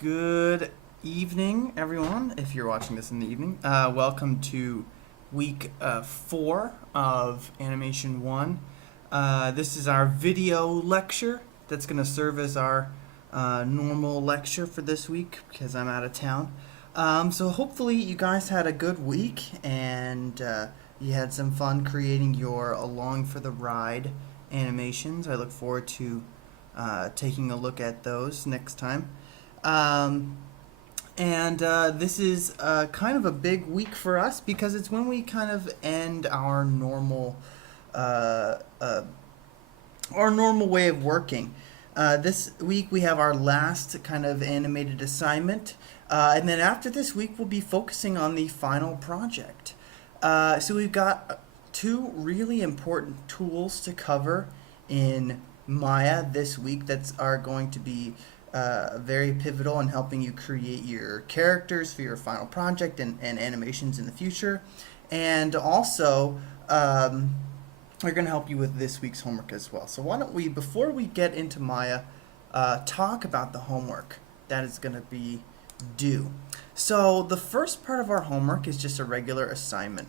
Good evening, everyone. If you're watching this in the evening, welcome to week 4 of Animation 1. This is our video lecture that's going to serve as our normal lecture for this week because I'm out of town. So hopefully you guys had a good week and you had some fun creating your Along for the Ride animations. I look forward to taking a look at those next time. This is kind of a big week for us because it's when we kind of end our normal way of working. This week we have our last kind of animated assignment, and then after this week we'll be focusing on the final project. So we've got two really important tools to cover in Maya this week that are going to be very pivotal in helping you create your characters for your final project and animations in the future. And also, we're going to help you with this week's homework as well. So why don't we, before we get into Maya, talk about the homework that is going to be due. So the first part of our homework is just a regular assignment.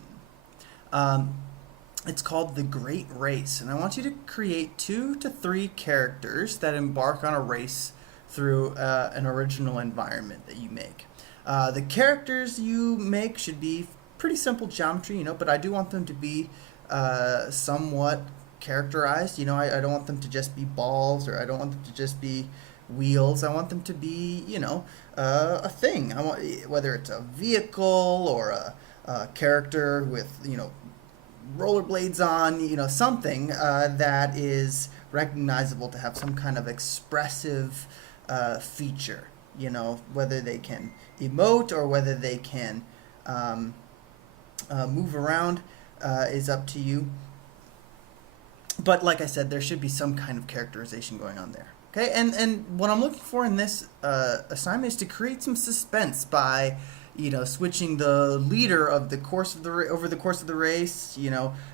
It's called The Great Race, and I want you to create 2 to 3 characters that embark on a race through an original environment that you make. The characters you make should be pretty simple geometry, but I do want them to be somewhat characterized. I don't want them to just be balls, or I don't want them to just be wheels. I want them to be, a thing. I want, whether it's a vehicle or a character with, rollerblades on, something that is recognizable, to have some kind of expressive feature, whether they can emote or whether they can move around is up to you. But like I said, there should be some kind of characterization going on there. Okay, and what I'm looking for in this assignment is to create some suspense by switching the leader of the course of the over the course of the race.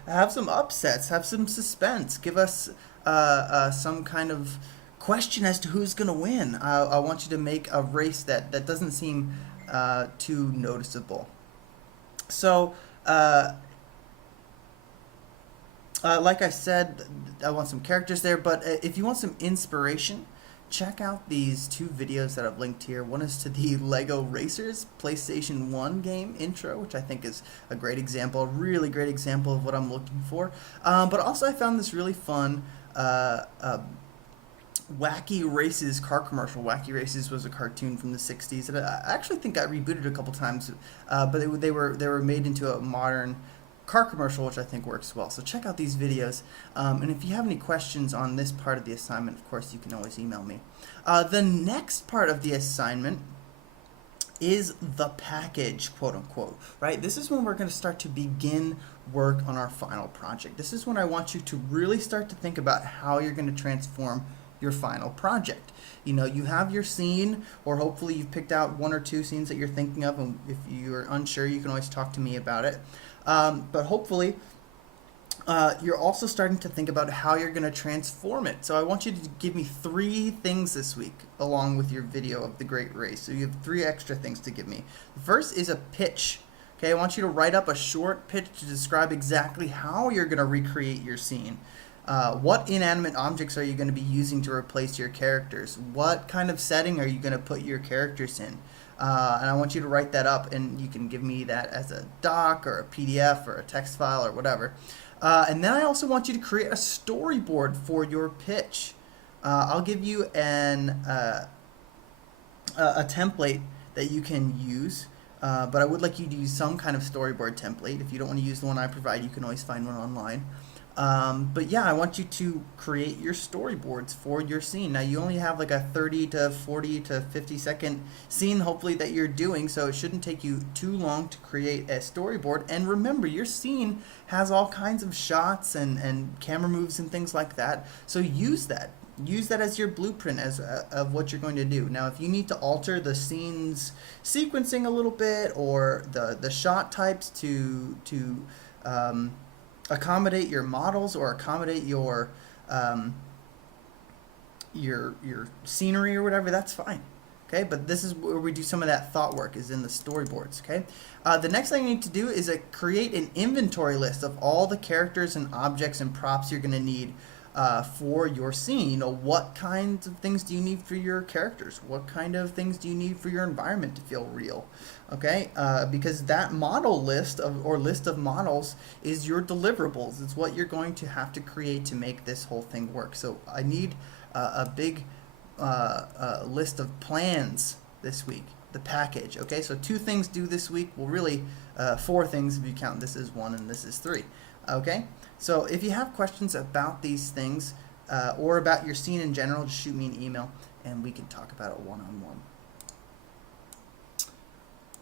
Have some upsets, have some suspense, give us some kind of question as to who's going to win. I want you to make a race that doesn't seem too noticeable. So, like I said, I want some characters there, but if you want some inspiration, check out these 2 videos that I've linked here. One is to the Lego Racers PlayStation 1 game intro, which I think is a great example, a really great example of what I'm looking for. But also I found this really fun Wacky Races car commercial. Wacky Races was a cartoon from the 60s, and I actually think got rebooted a couple times, but they were made into a modern car commercial, which I think works well. So check out these videos, and if you have any questions on this part of the assignment, of course, you can always email me. The next part of the assignment is the package, quote unquote, right? This is when we're going to start to begin work on our final project. This is when I want you to really start to think about how you're going to transform your final project. You have your scene, or hopefully you've picked out 1 or 2 scenes that you're thinking of, and if you're unsure, you can always talk to me about it. But hopefully you're also starting to think about how you're going to transform it. So I want you to give me 3 things this week along with your video of the Great Race. So you have 3 extra things to give me. The first is a pitch. Okay, I want you to write up a short pitch to describe exactly how you're going to recreate your scene. What inanimate objects are you going to be using to replace your characters? What kind of setting are you going to put your characters in? And I want you to write that up, and you can give me that as a doc or a PDF or a text file or whatever. And then I also want you to create a storyboard for your pitch. I'll give you a template that you can use, but I would like you to use some kind of storyboard template. If you don't want to use the one I provide, you can always find one online. But yeah, I want you to create your storyboards for your scene. Now, you only have like a 30 to 40 to 50 second scene, hopefully, that you're doing, so it shouldn't take you too long to create a storyboard. And remember, your scene has all kinds of shots and camera moves and things like that, so use that. Use that as your blueprint of what you're going to do. Now, if you need to alter the scene's sequencing a little bit, or the shot types to accommodate your models or accommodate your scenery or whatever, that's fine. Okay, but this is where we do some of that thought work, is in the storyboards. Okay, the next thing you need to do is create an inventory list of all the characters and objects and props you're going to need for your scene. You know, what kinds of things do you need for your characters? What kind of things do you need for your environment to feel real? Okay, because that model list or list of models is your deliverables. It's what you're going to have to create to make this whole thing work. So I need a big list of plans this week. The package. Okay, so 2 things due this week. Well, really 4 things if you count this is 1 and this is 3. Okay, so if you have questions about these things or about your scene in general, just shoot me an email and we can talk about it one-on-one.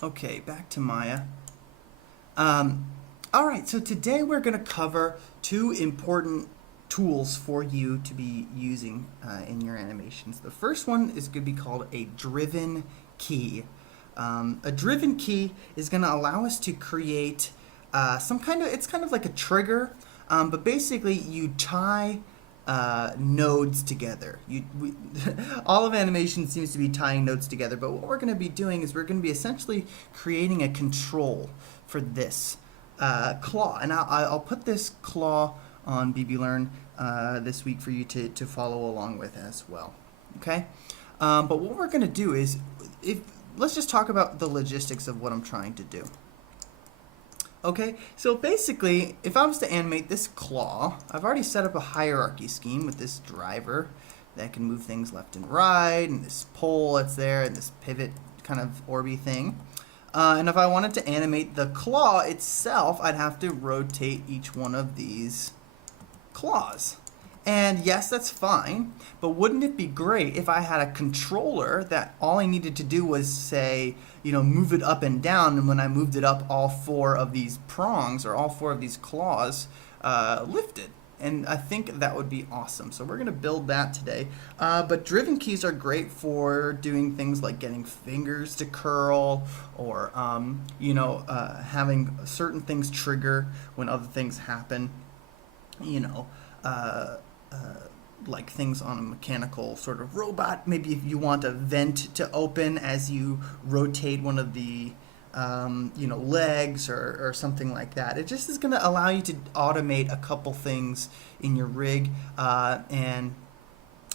Okay, back to Maya. All right, so today we're going to cover 2 important tools for you to be using in your animations. The first one is going to be called a driven key. A driven key is going to allow us to create it's kind of like a trigger, but basically you tie nodes together. All of animation seems to be tying nodes together, but what we're going to be doing is we're going to be essentially creating a control for this claw, and I'll put this claw on BBLearn this week for you to follow along with as well. Okay, but what we're going to do is, let's just talk about the logistics of what I'm trying to do. Okay, so basically, if I was to animate this claw, I've already set up a hierarchy scheme with this driver that can move things left and right, and this pole that's there, and this pivot kind of orby thing. And if I wanted to animate the claw itself, I'd have to rotate each one of these claws. And yes, that's fine, but wouldn't it be great if I had a controller that all I needed to do was say, move it up and down, and when I moved it up, all 4 of these prongs or all 4 of these claws lifted. And I think that would be awesome. So we're going to build that today. But driven keys are great for doing things like getting fingers to curl, or having certain things trigger when other things happen. Like things on a mechanical sort of robot. Maybe if you want a vent to open as you rotate one of the legs or something like that. It just is going to allow you to automate a couple things in your rig, and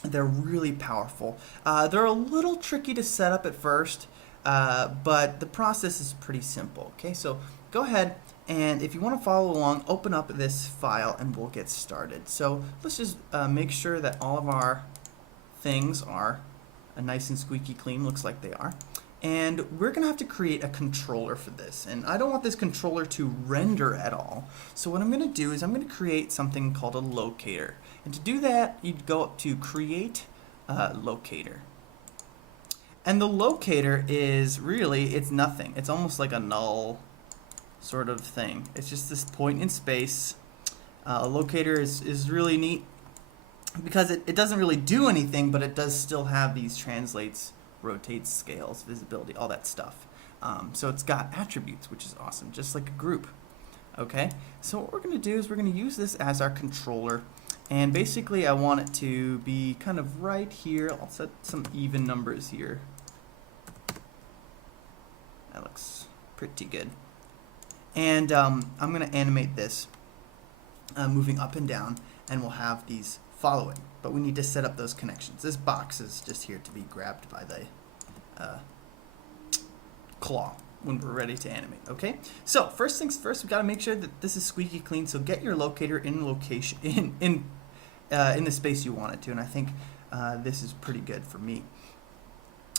they're really powerful. They're a little tricky to set up at first, but the process is pretty simple. Okay, so go ahead, and if you want to follow along, open up this file and we'll get started. So let's just make sure that all of our things are nice and squeaky clean. Looks like they are. And we're going to have to create a controller for this. And I don't want this controller to render at all. So what I'm going to do is I'm going to create something called a locator. And to do that, you'd go up to Create Locator. And the locator is really, it's nothing. It's almost like a null sort of thing. It's just this point in space. A locator is really neat because it doesn't really do anything, but it does still have these translates, rotates, scales, visibility, all that stuff. So it's got attributes, which is awesome, just like a group. Okay, so what we're going to do is we're going to use this as our controller, and basically I want it to be kind of right here. I'll set some even numbers here. That looks pretty good. And I'm going to animate this moving up and down, and we'll have these following. But we need to set up those connections. This box is just here to be grabbed by the claw when we're ready to animate. Okay. So first things first, we've got to make sure that this is squeaky clean. So get your locator in location in the space you want it to, and I think this is pretty good for me.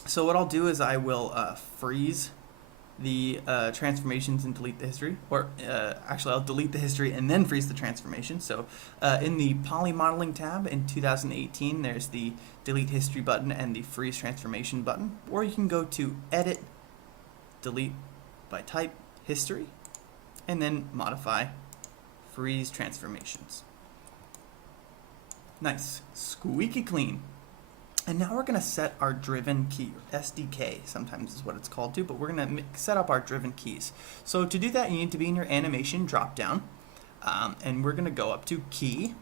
So what I'll do is I will freeze the transformations and delete the history, or actually I'll delete the history and then freeze the transformation. So in the poly modeling tab in 2018, there's the delete history button and the freeze transformation button, or you can go to edit, delete by type, history, and then modify, freeze transformations. Nice, squeaky clean. And now we're going to set our driven key, or SDK sometimes is what it's called too, but we're going to set up our driven keys. So to do that, you need to be in your animation dropdown, and we're going to go up to key,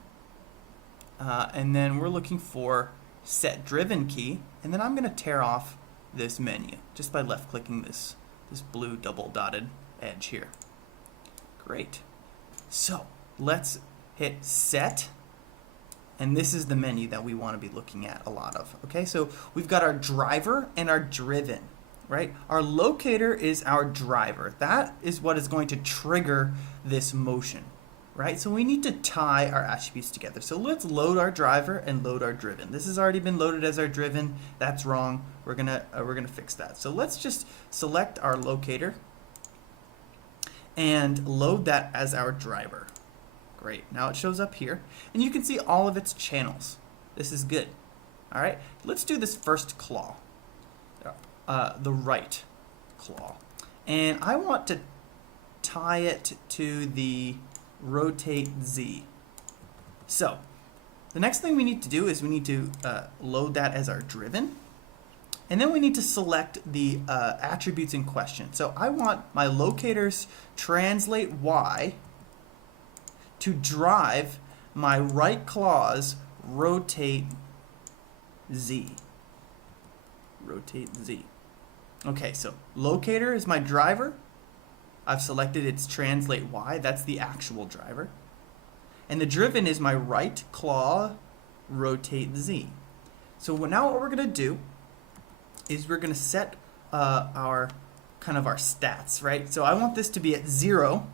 and then we're looking for set driven key, and then I'm going to tear off this menu just by left clicking this blue double dotted edge here. Great. So let's hit set, and this is the menu that we want to be looking at a lot of. Okay, so we've got our driver and our driven, right? Our locator is our driver. That is what is going to trigger this motion, right? So we need to tie our attributes together. So let's load our driver and load our driven. This has already been loaded as our driven. That's wrong. We're gonna fix that. So let's just select our locator and load that as our driver. Great. Now it shows up here, and you can see all of its channels. This is good. All right. Let's do this first claw, the right claw, and I want to tie it to the rotate Z. So the next thing we need to do is we need to load that as our driven, and then we need to select the attributes in question. So I want my locators translate Y to drive my right claw's rotate Z. Rotate Z. Okay, so locator is my driver. I've selected its translate Y. That's the actual driver. And the driven is my right claw rotate Z. So now what we're going to do is we're going to set our stats, right? So I want this to be at 0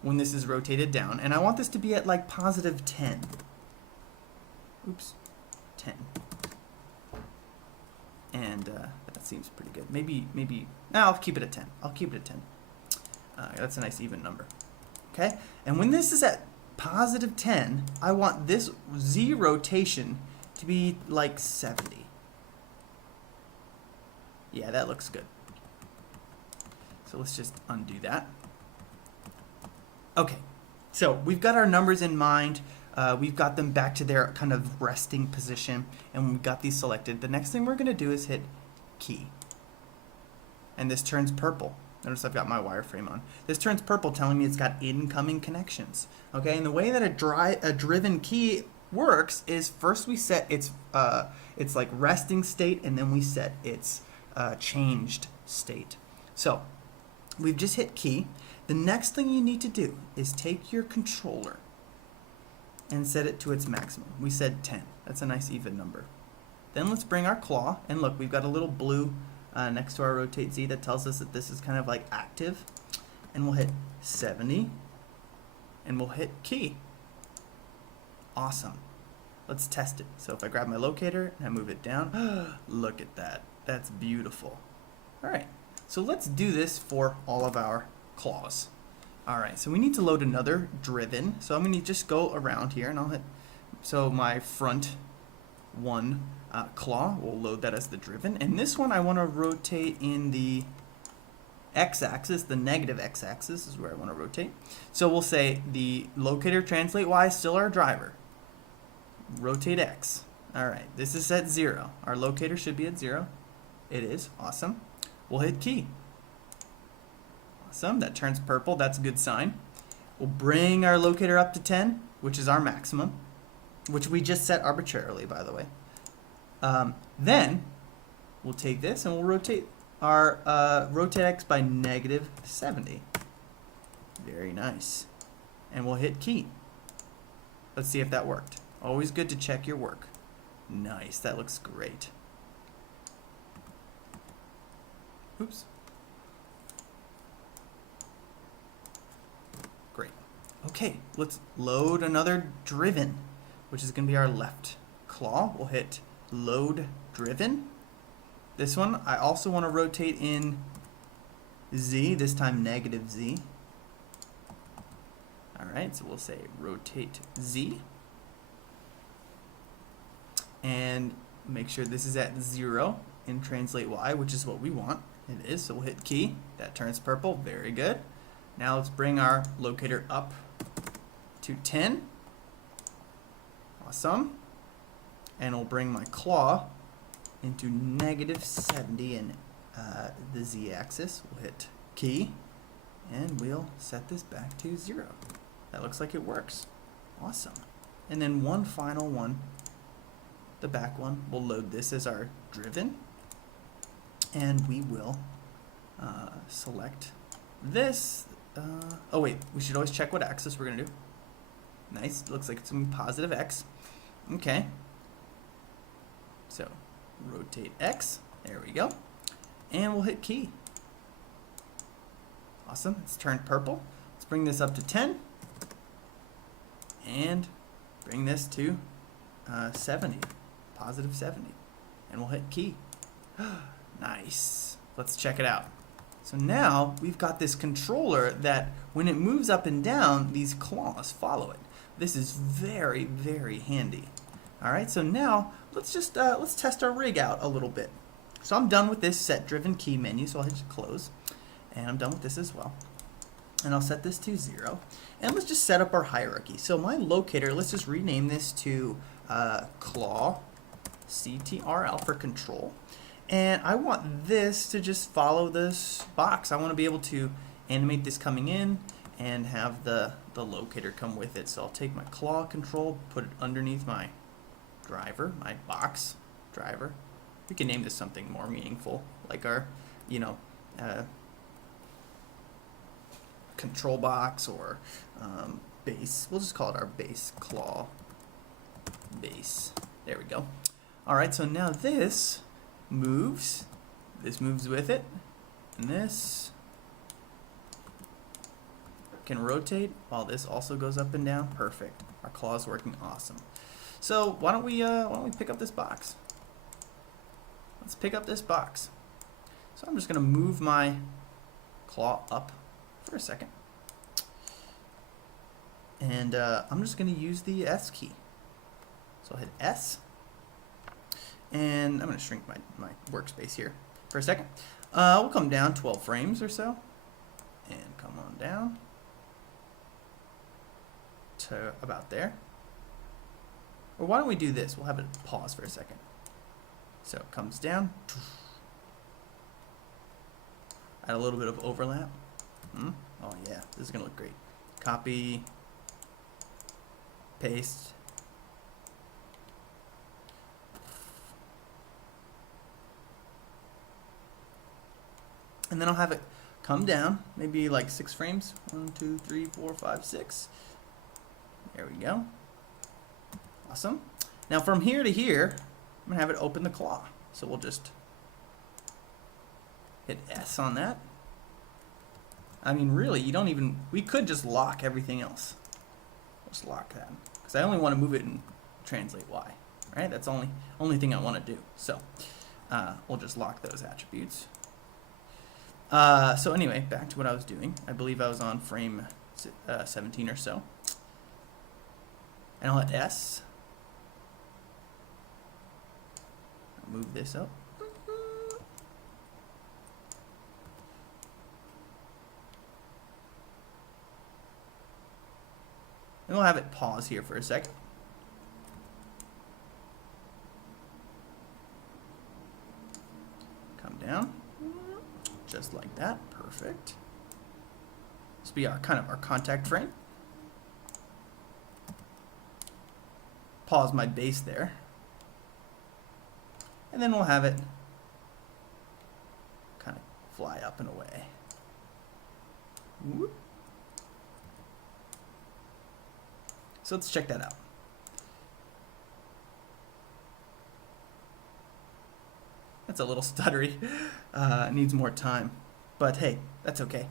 when this is rotated down, and I want this to be at like positive 10. Oops, 10. And that seems pretty good. Maybe, I'll keep it at 10. I'll keep it at 10. That's a nice even number. Okay, and when this is at positive 10, I want this Z rotation to be like 70. Yeah, that looks good. So let's just undo that. Okay, so we've got our numbers in mind. We've got them back to their kind of resting position, and we've got these selected. The next thing we're going to do is hit key. And this turns purple. Notice I've got my wireframe on. This turns purple, telling me it's got incoming connections. Okay, and the way that a driven key works is first we set its like resting state, and then we set its changed state. So we've just hit key. The next thing you need to do is take your controller and set it to its maximum. We said 10. That's a nice even number. Then let's bring our claw, and look, we've got a little blue next to our rotate Z that tells us that this is kind of like active. And we'll hit 70, and we'll hit key. Awesome. Let's test it. So if I grab my locator and I move it down, look at that. That's beautiful. All right, so let's do this for all of our claws. All right, so we need to load another driven. So I'm going to just go around here, and I'll hit, so my front one claw, we'll load that as the driven. And this one I want to rotate in the x-axis, the negative x-axis is where I want to rotate. So we'll say the locator translate Y is still our driver. Rotate X. All right, this is at 0. Our locator should be at 0. It is. Awesome. We'll hit key. Awesome. That turns purple. That's a good sign. We'll bring our locator up to 10, which is our maximum, which we just set arbitrarily, by the way. Then we'll take this and we'll rotate our rotate X by negative 70. Very nice. And we'll hit key. Let's see if that worked. Always good to check your work. Nice. That looks great. Oops. Great. Okay, let's load another driven, which is going to be our left claw. We'll hit load driven. This one, I also want to rotate in Z, this time negative Z. All right, so we'll say rotate Z. And make sure this is at 0 in translate Y, which is what we want. It is, so we'll hit key. That turns purple. Very good. Now let's bring our locator up to 10. Awesome. And we'll bring my claw into negative 70 in the Z-axis. We'll hit key, and we'll set this back to 0. That looks like it works. Awesome. And then one final one, the back one, we'll load this as our driven. And we will select this. Oh wait, we should always check what axis we're gonna do. Nice, looks like it's gonna be positive X. Okay. So rotate X, there we go. And we'll hit key. Awesome, it's turned purple. Let's bring this up to 10. And bring this to 70, positive 70. And we'll hit key. Nice. Let's check it out. So now we've got this controller that when it moves up and down, these claws follow it. This is very, very handy. All right, so now let's just let's test our rig out a little bit. So I'm done with this set driven key menu, so I'll hit close. And I'm done with this as well. And I'll set this to 0. And let's just set up our hierarchy. So my locator, let's just rename this to claw CTRL for control. And I want this to just follow this box. I want to be able to animate this coming in and have the locator come with it. So I'll take my claw control, put it underneath my driver, my box driver. We can name this something more meaningful, like our, control box or base. We'll just call it our base claw base. There we go. All right, so now this moves with it, and this can rotate while this also goes up and down. Perfect. Our claw is working awesome. So why don't we pick up this box? Let's pick up this box. So I'm just gonna move my claw up for a second, and I'm just gonna use the S key. So I'll hit S. And I'm going to shrink my workspace here for a second. We'll come down 12 frames or so. And come on down to about there. Or why don't we do this? We'll have it pause for a second. So it comes down. Add a little bit of overlap. Oh yeah, this is going to look great. Copy. Paste. And then I'll have it come down, maybe like 6 frames. 1, 2, 3, 4, 5, 6. There we go. Awesome. Now from here to here, I'm gonna have it open the claw. So we'll just hit S on that. I mean, really, we could just lock everything else. Just lock that, because I only want to move it and translate Y, right? That's the only thing I want to do. So we'll just lock those attributes. So anyway, back to what I was doing. I believe I was on frame 17 or so. And I'll hit S. I'll move this up. And we'll have it pause here for a second. Come down. Just like that. Perfect. This will be our kind of our contact frame. Pause my base there. And then we'll have it kind of fly up and away. Whoop. So let's check that out. That's a little stuttery. Needs more time. But hey, that's okay.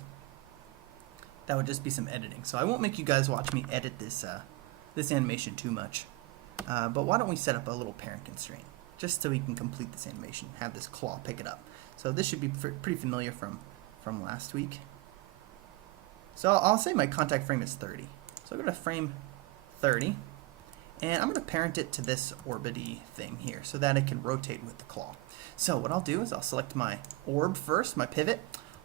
That would just be some editing. So I won't make you guys watch me edit this this animation too much. But why don't we set up a little parent constraint, just so we can complete this animation, have this claw pick it up. So this should be pretty familiar from last week. So I'll say my contact frame is 30. So I'll go to frame 30. And I'm going to parent it to this orbity thing here so that it can rotate with the claw. So what I'll do is I'll select my orb first, my pivot,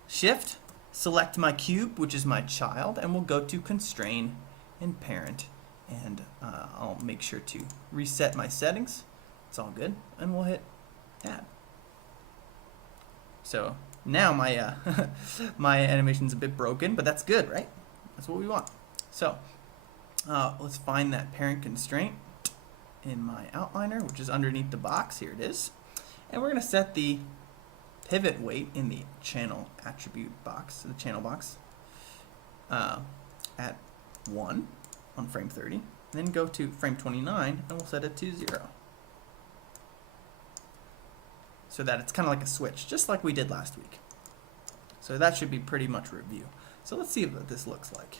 shift, select my cube, which is my child, and we'll go to constrain and parent. And I'll make sure to reset my settings. It's all good. And we'll hit add. So now my, my animation's a bit broken, but that's good, right? That's what we want. So let's find that parent constraint in my outliner, which is underneath the box. Here it is. And we're going to set the pivot weight in the channel attribute box, the channel box, at 1 on frame 30. And then go to frame 29 and we'll set it to 0. So that it's kind of like a switch, just like we did last week. So that should be pretty much review. So let's see what this looks like.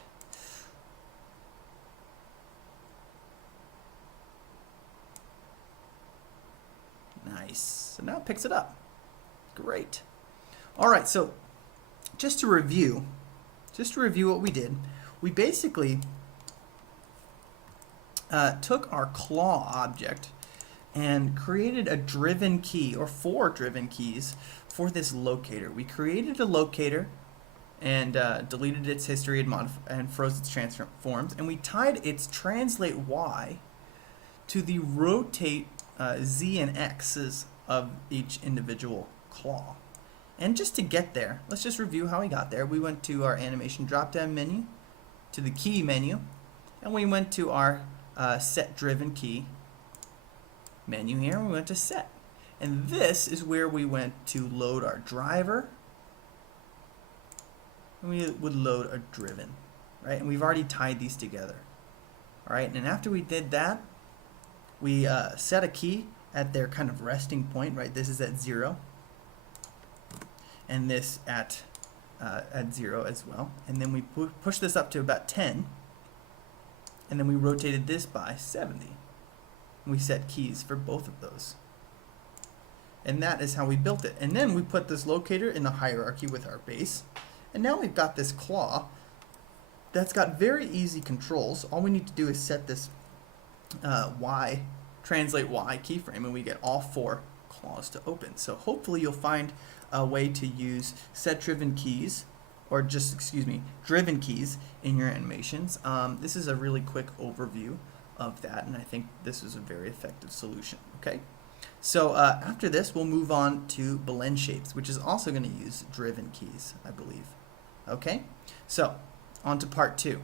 Nice. So now it picks it up. Great. All right, so just to review what we did, we basically took our claw object and created a driven key, or 4 driven keys, for this locator. We created a locator and deleted its history and froze its transforms, and we tied its translate Y to the rotate Z and X's of each individual claw. And just to get there, let's just review how we got there. We went to our animation drop-down menu, to the key menu, and we went to our set driven key menu here, and we went to set. And this is where we went to load our driver, and we would load a driven, right? And we've already tied these together. All right, and after we did that, we set a key at their kind of resting point, right? This is at 0, and this at 0 as well. And then we push this up to about 10, and then we rotated this by 70. And we set keys for both of those. And that is how we built it. And then we put this locator in the hierarchy with our base. And now we've got this claw that's got very easy controls. All we need to do is set this translate Y keyframe, and we get all 4 claws to open. So hopefully you'll find a way to use set driven keys, or just, driven keys in your animations. This is a really quick overview of that, and I think this is a very effective solution. Okay, so after this we'll move on to blend shapes, which is also going to use driven keys, I believe. Okay, so on to part 2.